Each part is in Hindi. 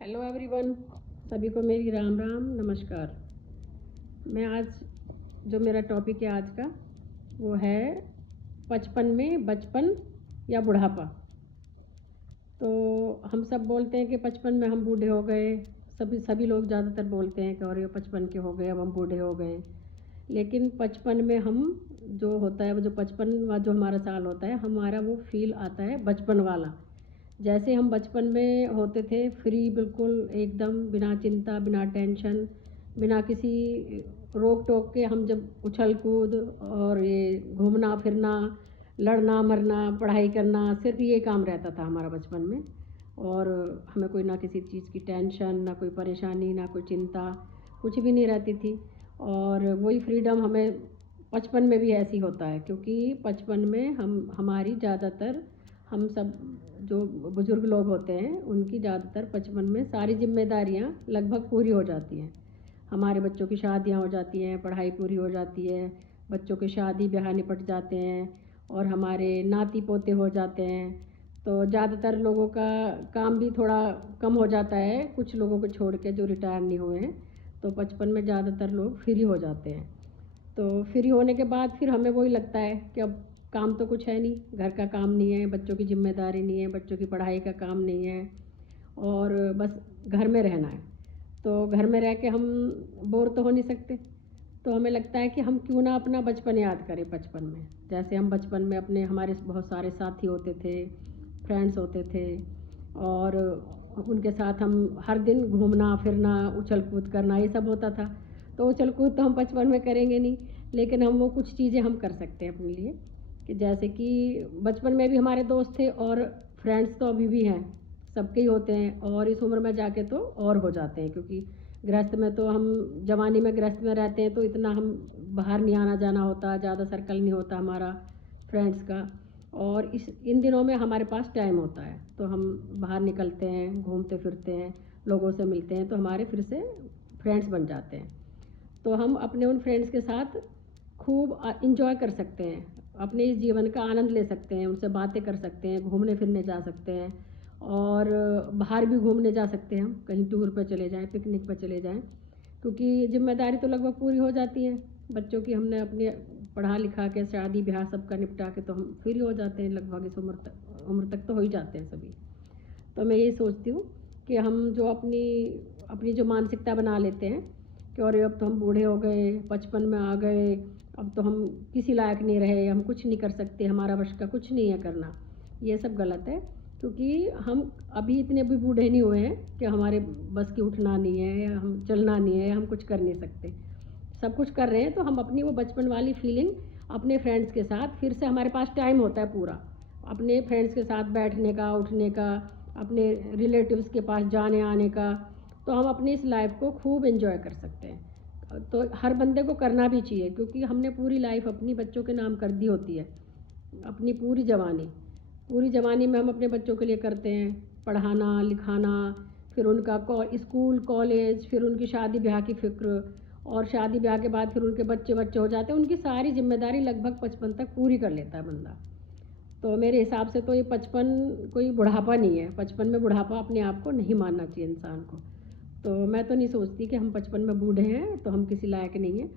हेलो एवरीवन, सभी को मेरी राम राम नमस्कार। मैं आज जो मेरा टॉपिक है आज का वो है बचपन में बचपन या बुढ़ापा। तो हम सब बोलते हैं कि बचपन में हम बूढ़े हो गए। सभी लोग ज़्यादातर बोलते हैं कि और ये बचपन के हो गए, अब हम बूढ़े हो गए। लेकिन बचपन में हम जो होता है वो जो बचपन जो हमारा साल होता है, हमारा वो फील आता है बचपन वाला। जैसे हम बचपन में होते थे, फ्री बिल्कुल एकदम, बिना चिंता बिना टेंशन, बिना किसी रोक टोक के हम जब उछल कूद और ये घूमना फिरना, लड़ना मरना, पढ़ाई करना, सिर्फ ये काम रहता था हमारा बचपन में। और हमें कोई ना किसी चीज़ की टेंशन, ना कोई परेशानी, ना कोई चिंता, कुछ भी नहीं रहती थी। और वही फ्रीडम हमें बचपन में भी ऐसी होता है, क्योंकि बचपन में हमारी ज़्यादातर, हम सब जो बुज़ुर्ग लोग होते हैं उनकी ज़्यादातर बचपन में सारी जिम्मेदारियां लगभग पूरी हो जाती हैं। हमारे बच्चों की शादियां हो जाती हैं, पढ़ाई पूरी हो जाती है, बच्चों के शादी ब्याह निपट जाते हैं और हमारे नाती पोते हो जाते हैं। तो ज़्यादातर लोगों का काम भी थोड़ा कम हो जाता है, कुछ लोगों को छोड़ के जो रिटायर नहीं हुए हैं। तो बचपन में ज़्यादातर लोग फ्री हो जाते हैं। तो फ्री होने के बाद फिर हमें वही लगता है कि अब काम तो कुछ है नहीं, घर का काम नहीं है, बच्चों की जिम्मेदारी नहीं है, बच्चों की पढ़ाई का काम नहीं है, और बस घर में रहना है। तो घर में रह के हम बोर तो हो नहीं सकते। तो हमें लगता है कि हम क्यों ना अपना बचपन याद करें। बचपन में जैसे हम बचपन में अपने, हमारे बहुत सारे साथी होते थे, फ्रेंड्स होते थे, और उनके साथ हम हर दिन घूमना फिरना, उछल कूद करना, ये सब होता था। तो उछल कूद तो हम बचपन में करेंगे नहीं, लेकिन हम वो कुछ चीज़ें हम कर सकते हैं अपने लिए। कि जैसे कि बचपन में भी हमारे दोस्त थे, और फ्रेंड्स तो अभी भी हैं, सबके ही होते हैं, और इस उम्र में जाके तो और हो जाते हैं। क्योंकि गृहस्थ में तो हम, जवानी में गृहस्थ में रहते हैं तो इतना हम बाहर नहीं आना जाना होता, ज़्यादा सर्कल नहीं होता हमारा फ्रेंड्स का। और इन दिनों में हमारे पास टाइम होता है, तो हम बाहर निकलते हैं, घूमते फिरते हैं, लोगों से मिलते हैं, तो हमारे फिर से फ्रेंड्स बन जाते हैं। तो हम अपने उन फ्रेंड्स के साथ खूब इंजॉय कर सकते हैं, अपने इस जीवन का आनंद ले सकते हैं, उनसे बातें कर सकते हैं, घूमने फिरने जा सकते हैं, और बाहर भी घूमने जा सकते हैं, हम कहीं टूर पर चले जाएं, पिकनिक पर चले जाएं। क्योंकि जिम्मेदारी तो लगभग पूरी हो जाती है बच्चों की, हमने अपने पढ़ा लिखा के शादी ब्याह सबका निपटा के तो हम फ्री हो जाते हैं लगभग। इस उम्र तक तो हो ही जाते हैं सभी। तो मैं ये सोचती हूँ कि हम जो अपनी अपनी जो मानसिकता बना लेते हैं कि और अब तो हम बूढ़े हो गए, बचपन में आ गए, अब तो हम किसी लायक नहीं रहे, हम कुछ नहीं कर सकते, हमारा वश का कुछ नहीं है करना, ये सब गलत है। क्योंकि हम अभी इतने भी बूढ़े नहीं हुए हैं कि हमारे बस की उठना नहीं है, या हम चलना नहीं है, या हम कुछ कर नहीं सकते। सब कुछ कर रहे हैं, तो हम अपनी वो बचपन वाली फीलिंग अपने फ्रेंड्स के साथ, फिर से हमारे पास टाइम होता है पूरा अपने फ्रेंड्स के साथ बैठने का, उठने का, अपने रिलेटिव्स के पास जाने आने का। तो हम अपनी इस लाइफ को खूब एंजॉय कर सकते हैं। तो हर बंदे को करना भी चाहिए, क्योंकि हमने पूरी लाइफ अपनी बच्चों के नाम कर दी होती है। अपनी पूरी जवानी में हम अपने बच्चों के लिए करते हैं, पढ़ाना लिखाना, फिर उनका स्कूल कॉलेज, फिर उनकी शादी ब्याह की फ़िक्र, और शादी ब्याह के बाद फिर उनके बच्चे बच्चे हो जाते हैं, उनकी सारी जिम्मेदारी लगभग 55 तक पूरी कर लेता है बंदा। तो मेरे हिसाब से तो ये 55 कोई बुढ़ापा नहीं है। 55 में बुढ़ापा अपने आप को नहीं मानना चाहिए इंसान को। तो मैं तो नहीं सोचती कि हम 55 में बूढ़े हैं तो हम किसी लायक नहीं हैं।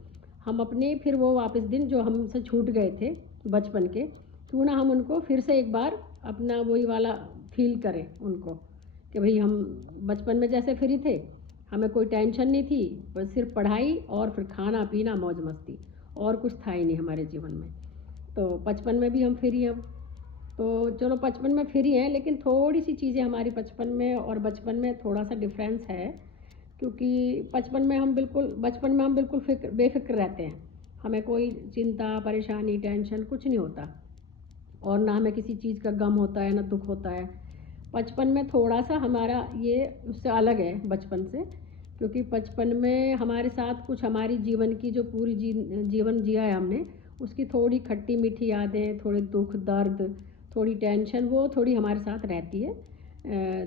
हम अपने फिर वो वापस दिन जो हमसे छूट गए थे बचपन के, क्यों ना हम उनको फिर से एक बार अपना वही वाला फील करें उनको, कि भाई हम बचपन में जैसे फ्री थे, हमें कोई टेंशन नहीं थी, बस सिर्फ पढ़ाई और फिर खाना पीना मौज मस्ती, और कुछ था ही नहीं हमारे जीवन में। तो 55 में भी हम फ्री हैं। तो चलो 55 में फ्री हैं, लेकिन थोड़ी सी चीज़ें हमारी 55 में और बचपन में थोड़ा सा डिफरेंस है। क्योंकि बचपन में हम बिल्कुल बेफिक्र रहते हैं, हमें कोई चिंता परेशानी टेंशन कुछ नहीं होता, और ना हमें किसी चीज़ का गम होता है ना दुख होता है। बचपन में थोड़ा सा हमारा ये उससे अलग है बचपन से। क्योंकि बचपन में हमारे साथ कुछ हमारी जीवन की जो पूरी जीवन जिया है हमने, उसकी थोड़ी खट्टी मीठी यादें, थोड़े दुख दर्द, थोड़ी टेंशन, वो थोड़ी हमारे साथ रहती है,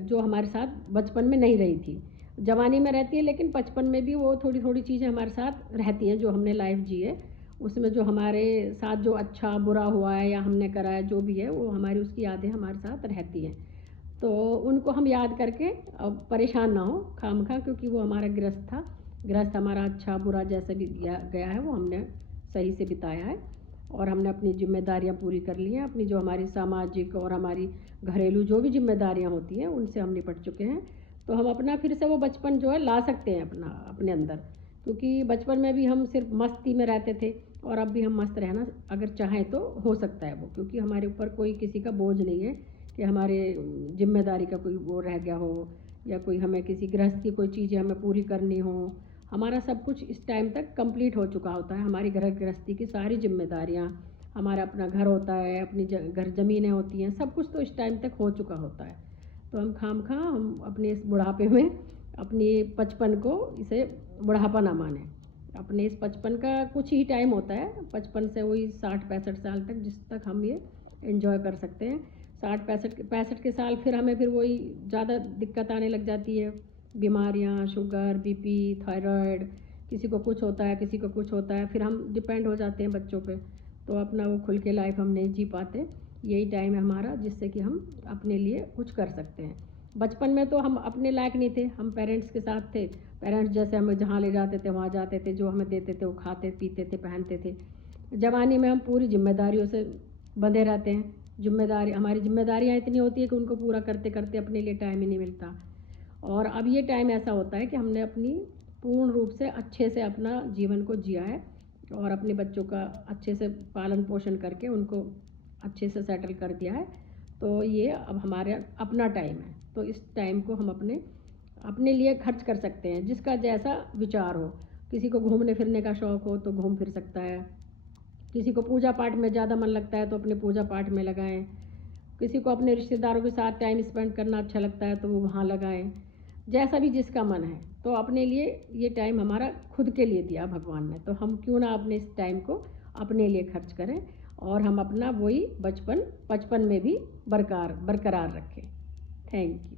जो हमारे साथ बचपन में नहीं रही थी। जवानी में रहती है, लेकिन बचपन में भी वो थोड़ी थोड़ी चीज़ें हमारे साथ रहती हैं, जो हमने लाइफ जी है उसमें जो हमारे साथ जो अच्छा बुरा हुआ है या हमने करा है जो भी है, वो हमारी उसकी यादें हमारे साथ रहती हैं। तो उनको हम याद करके अब परेशान ना हो खामखा, क्योंकि वो हमारा गृहस्थ था। गृहस्थ हमारा अच्छा बुरा जैसे भी गया है वो हमने सही से बिताया है, और हमने अपनी जिम्मेदारियां पूरी कर ली हैं। अपनी जो हमारी सामाजिक और हमारी घरेलू जो भी जिम्मेदारियां होती हैं उनसे हम निपट चुके हैं। तो हम अपना फिर से वो बचपन जो है ला सकते हैं अपने अंदर, क्योंकि बचपन में भी हम सिर्फ मस्ती में रहते थे, और अब भी हम मस्त रहना अगर चाहें तो हो सकता है वो, क्योंकि हमारे ऊपर कोई किसी का बोझ नहीं है कि हमारे जिम्मेदारी का कोई वो रह गया हो, या कोई हमें किसी गृहस्थ की कोई चीज़ें हमें पूरी करनी हो। हमारा सब कुछ इस टाइम तक कंप्लीट हो चुका होता है। हमारी घर गृहस्थी की सारी जिम्मेदारियाँ, हमारा अपना घर होता है, अपनी घर ज़मीनें होती हैं, सब कुछ तो इस टाइम तक हो चुका होता है। तो हम खामखा हम अपने इस बुढ़ापे में अपनी बचपन को इसे बुढ़ापा ना माने। अपने इस बचपन का कुछ ही टाइम होता है, 55 से वही 60-65 साल तक, जिस तक हम ये एंजॉय कर सकते हैं। 60-65 के साल फिर हमें फिर वही ज़्यादा दिक्कत आने लग जाती है, बीमारियाँ, शुगर, बीपी, थायराइड, किसी को कुछ होता है, किसी को कुछ होता है, फिर हम डिपेंड हो जाते हैं बच्चों पे, तो अपना वो खुल के लाइफ हम नहीं जी पाते। यही टाइम है हमारा जिससे कि हम अपने लिए कुछ कर सकते हैं। बचपन में तो हम अपने लायक नहीं थे, हम पेरेंट्स के साथ थे। पेरेंट्स जैसे हमें जहाँ ले जाते थे वहाँ जाते थे, जो हमें देते थे वो खाते पीते थे, पहनते थे। जवानी में हम पूरी जिम्मेदारियों से बंधे रहते हैं। हमारी जिम्मेदारियाँ इतनी होती है कि उनको पूरा करते करते अपने लिए टाइम ही नहीं मिलता। और अब ये टाइम ऐसा होता है कि हमने अपनी पूर्ण रूप से अच्छे से अपना जीवन को जिया है, और अपने बच्चों का अच्छे से पालन पोषण करके उनको अच्छे से सेटल कर दिया है। तो ये अब हमारे अपना टाइम है, तो इस टाइम को हम अपने लिए खर्च कर सकते हैं, जिसका जैसा विचार हो। किसी को घूमने फिरने का शौक़ हो तो घूम फिर सकता है, किसी को पूजा पाठ में ज़्यादा मन लगता है तो अपने पूजा पाठ में लगाएं, किसी को अपने रिश्तेदारों के साथ टाइम स्पेंड करना अच्छा लगता है तो वो वहाँ लगाएं, जैसा भी जिसका मन है। तो अपने लिए ये टाइम हमारा खुद के लिए दिया भगवान ने, तो हम क्यों ना अपने इस टाइम को अपने लिए खर्च करें, और हम अपना वही बचपन में भी बरकरार रखें। Thank you.